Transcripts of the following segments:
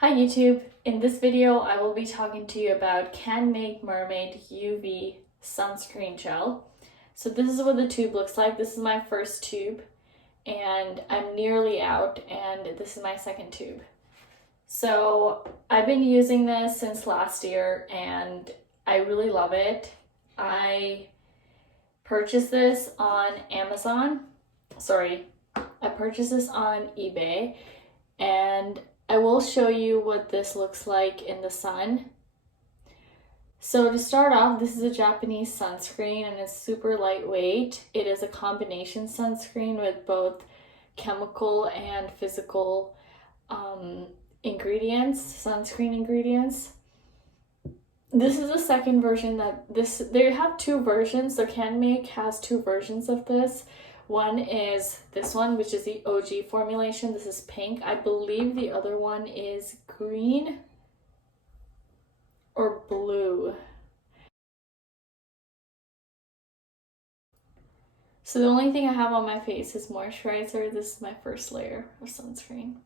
Hi YouTube! In this video I will be talking to you about Canmake Mermaid UV Sunscreen Gel. So this is what the tube looks like. This is my first tube and I'm nearly out, and this is my second tube. So I've been using this since last year and I really love it. I purchased this on Amazon. I purchased this on eBay, and I will show you what this looks like in the sun. So to start off, this is a Japanese sunscreen and it's super lightweight. It is a combination sunscreen with both chemical and physical ingredients, sunscreen ingredients. This is the second version they have two versions. So Canmake has two versions of this. One is this one, which is the OG formulation. This is pink. I believe the other one is green or blue. So the only thing I have on my face is moisturizer. This is my first layer of sunscreen.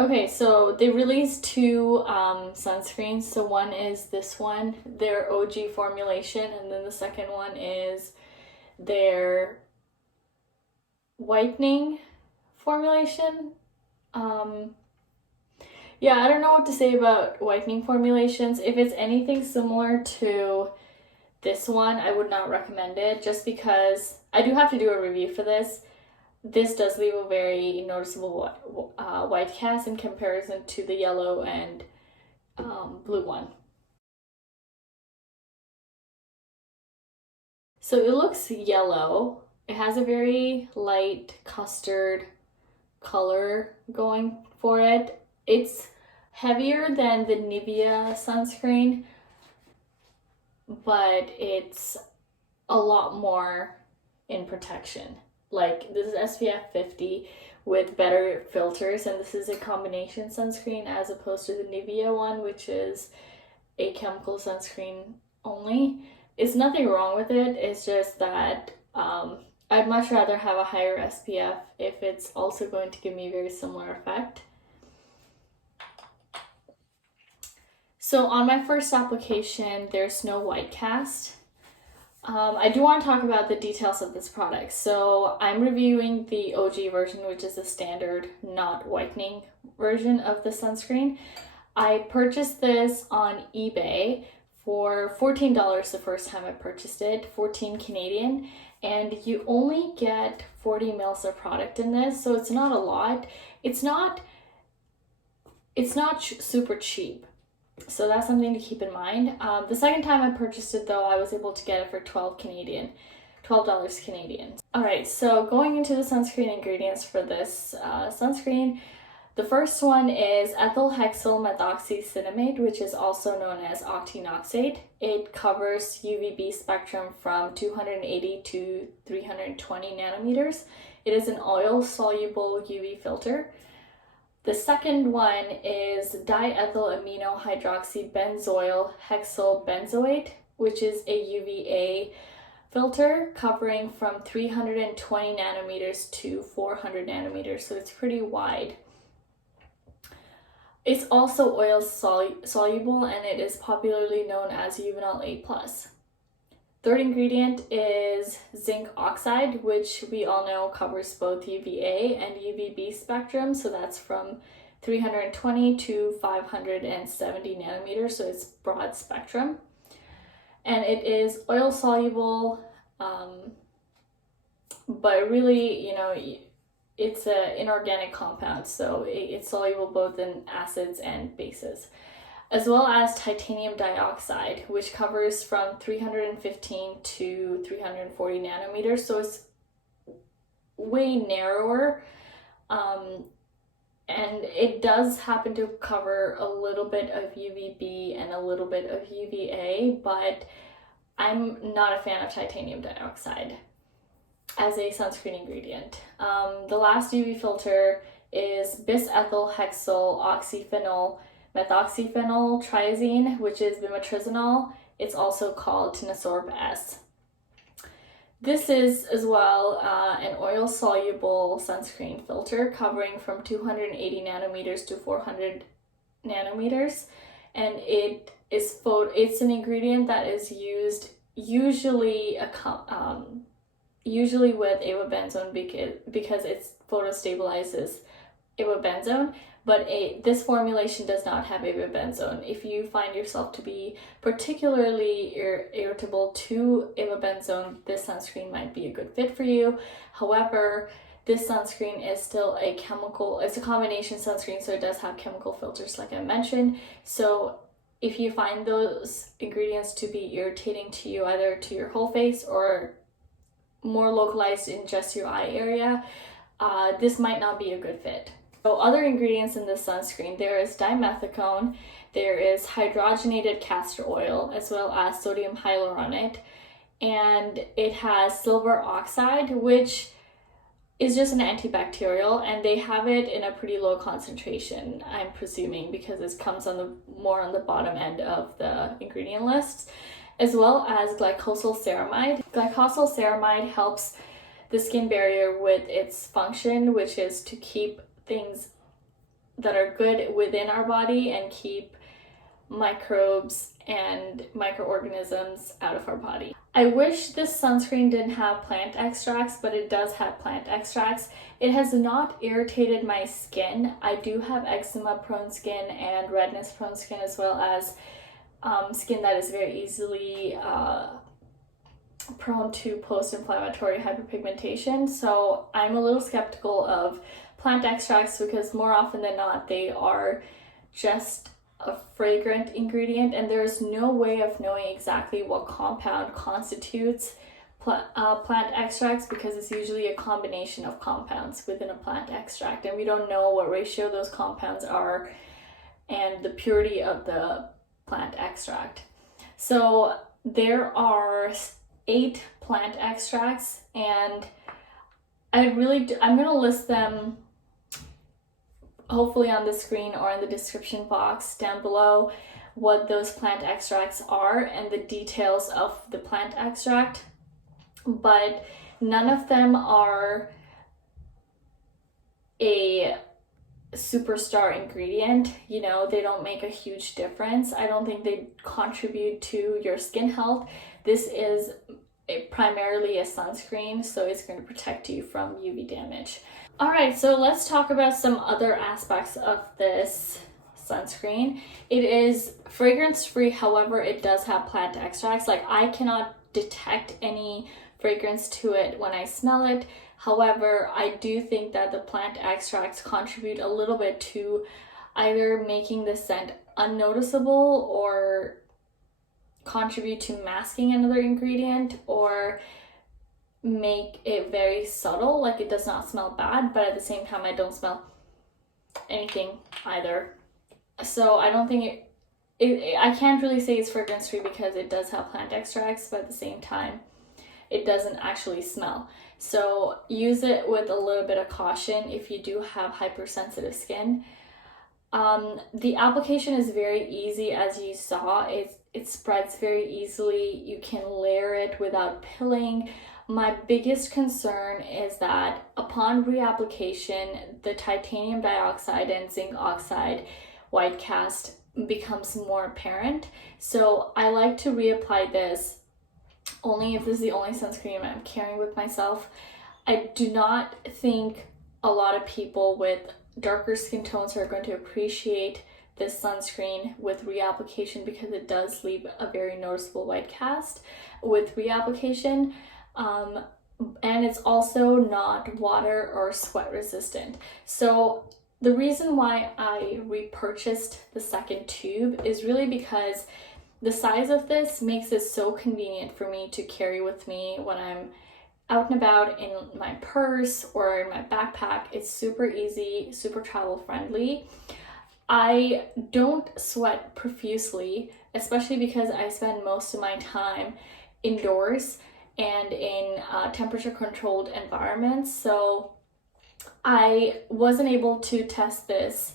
Okay, so they released two sunscreens. So one is this one, their OG formulation, and then the second one is their whitening formulation. Yeah, I don't know what to say about whitening formulations. If it's anything similar to this one, I would not recommend it, just because I do have to do a review for this. This does leave a very noticeable white cast in comparison to the yellow and blue one. So it looks yellow. It has a very light custard color going for it. It's heavier than the Nivea sunscreen, but it's a lot more in protection. Like, this is SPF50 with better filters, and this is a combination sunscreen as opposed to the Nivea one, which is a chemical sunscreen only. It's nothing wrong with it, it's just that I'd much rather have a higher SPF if it's also going to give me a very similar effect. So on my first application, there's no white cast. I do want to talk about the details of this product. So I'm reviewing the OG version, which is the standard, not whitening version of the sunscreen. I purchased this on eBay for $14 the first time I purchased it, 14 Canadian, and you only get 40 mils of product in this, so it's not a lot. It's not super cheap. So that's something to keep in mind. The second time I purchased it though, I was able to get it for $12 Canadian. Alright, so going into the sunscreen ingredients for this sunscreen, the first one is ethyl hexyl methoxycinnamate, which is also known as octinoxate. It covers UVB spectrum from 280 to 320 nanometers. It is an oil-soluble UV filter. The second one is diethyl amino hydroxybenzoyl hexyl benzoate, which is a UVA filter covering from 320 nanometers to 400 nanometers, so it's pretty wide. It's also oil soluble, and it is popularly known as Uvinol A+. Third ingredient is zinc oxide, which we all know covers both UVA and UVB spectrum, so that's from 320 to 570 nanometers, so it's broad spectrum. And it is oil soluble, but really, it's an inorganic compound, so it's soluble both in acids and bases, as well as titanium dioxide, which covers from 315 to 340 nanometers, so it's way narrower, and it does happen to cover a little bit of UVB and a little bit of UVA, but I'm not a fan of titanium dioxide as a sunscreen ingredient. The last UV filter is bis-ethyl hexyl oxyphenol methoxyphenyl triazine, which is bimetrizanol. It's also called Tinasorb S. This is as well an oil-soluble sunscreen filter covering from 280 nanometers to 400 nanometers, and it's an ingredient that is used usually usually with avobenzone because it photostabilizes avobenzone, but this formulation does not have avobenzone. If you find yourself to be particularly irritable to avobenzone, this sunscreen might be a good fit for you. However, this sunscreen is still it's a combination sunscreen, so it does have chemical filters like I mentioned. So if you find those ingredients to be irritating to you, either to your whole face or more localized in just your eye area, this might not be a good fit. So other ingredients in this sunscreen, there is dimethicone, there is hydrogenated castor oil, as well as sodium hyaluronate, and it has silver oxide, which is just an antibacterial, and they have it in a pretty low concentration, I'm presuming, because this comes more on the bottom end of the ingredient lists, as well as glycosylceramide. Glycosylceramide helps the skin barrier with its function, which is to keep things that are good within our body and keep microbes and microorganisms out of our body. I wish this sunscreen didn't have plant extracts, but it does have plant extracts. It has not irritated my skin. I do have eczema prone skin and redness prone skin, as well as skin that is very easily prone to post-inflammatory hyperpigmentation. So I'm a little skeptical of plant extracts because more often than not they are just a fragrant ingredient, and there's no way of knowing exactly what compound constitutes plant extracts, because it's usually a combination of compounds within a plant extract, and we don't know what ratio those compounds are and the purity of the plant extract. So there are 8 plant extracts, and I'm going to list them hopefully on the screen or in the description box down below what those plant extracts are and the details of the plant extract, but none of them are a superstar ingredient. You know, they don't make a huge difference. I don't think they contribute to your skin health. This is primarily a sunscreen, so it's going to protect you from UV damage. Alright, so let's talk about some other aspects of this sunscreen. It is fragrance free, however, it does have plant extracts. Like, I cannot detect any fragrance to it when I smell it. However, I do think that the plant extracts contribute a little bit to either making the scent unnoticeable or contribute to masking another ingredient, or make it very subtle. Like, it does not smell bad, but at the same time I don't smell anything either. So I don't think I can't really say it's fragrance free because it does have plant extracts, but at the same time it doesn't actually smell. So use it with a little bit of caution if you do have hypersensitive skin. The application is very easy, as you saw. It spreads very easily. You can layer it without pilling. My biggest concern is that upon reapplication, the titanium dioxide and zinc oxide white cast becomes more apparent. So I like to reapply this only if this is the only sunscreen I'm carrying with myself. I do not think a lot of people with darker skin tones are going to appreciate this sunscreen with reapplication because it does leave a very noticeable white cast with reapplication. And it's also not water or sweat resistant. So the reason why I repurchased the second tube is really because the size of this makes it so convenient for me to carry with me when I'm out and about in my purse or in my backpack. It's super easy, super travel friendly. I don't sweat profusely, especially because I spend most of my time indoors and in temperature controlled environments. So I wasn't able to test this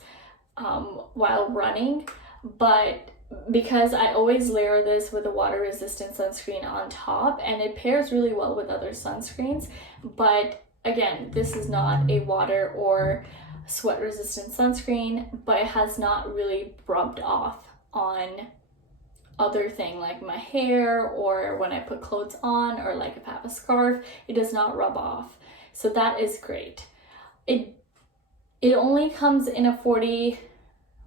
while running, but because I always layer this with a water resistant sunscreen on top, and it pairs really well with other sunscreens. But again, this is not a water or sweat resistant sunscreen, but it has not really rubbed off on other thing like my hair or when I put clothes on, or like if I have a scarf, it does not rub off. So that is great. It only comes in a 40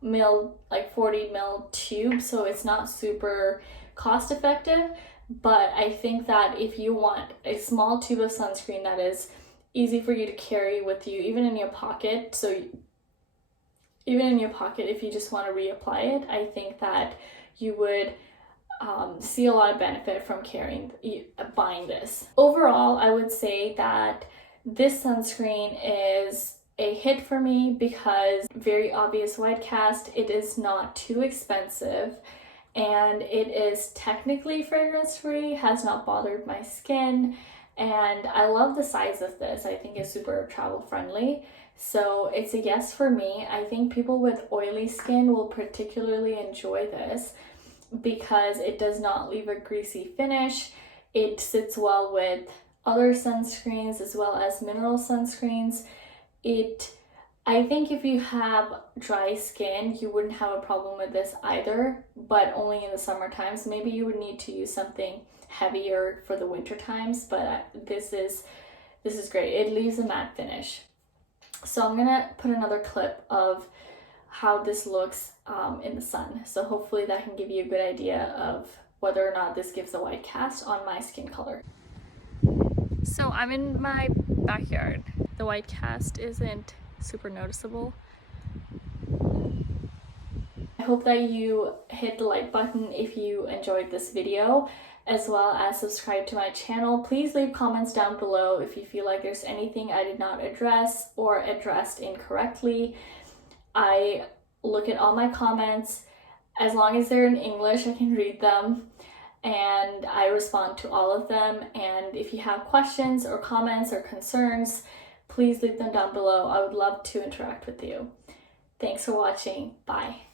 ml tube, so it's not super cost effective, but I think that if you want a small tube of sunscreen that is easy for you to carry with you, even in your pocket, if you just want to reapply it, I think that you would see a lot of benefit from buying this. Overall, I would say that this sunscreen is a hit for me because very obvious white cast, it is not too expensive, and it is technically fragrance free, has not bothered my skin, and I love the size of this. I think it's super travel friendly. So it's a yes for me. I think people with oily skin will particularly enjoy this because it does not leave a greasy finish. It sits well with other sunscreens as well as mineral sunscreens. I think if you have dry skin, you wouldn't have a problem with this either, but only in the summer times. Maybe you would need to use something heavier for the winter times, but this is great. It leaves a matte finish. So I'm gonna put another clip of how this looks in the sun. So hopefully that can give you a good idea of whether or not this gives a white cast on my skin color. So I'm in my backyard. The white cast isn't super noticeable. I hope that you hit the like button if you enjoyed this video, as well as subscribe to my channel. Please leave comments down below if you feel like there's anything I did not address or addressed incorrectly. I look at all my comments. As long as they're in English, I can read them, and I respond to all of them. And if you have questions or comments or concerns, please leave them down below. I would love to interact with you. Thanks for watching. Bye.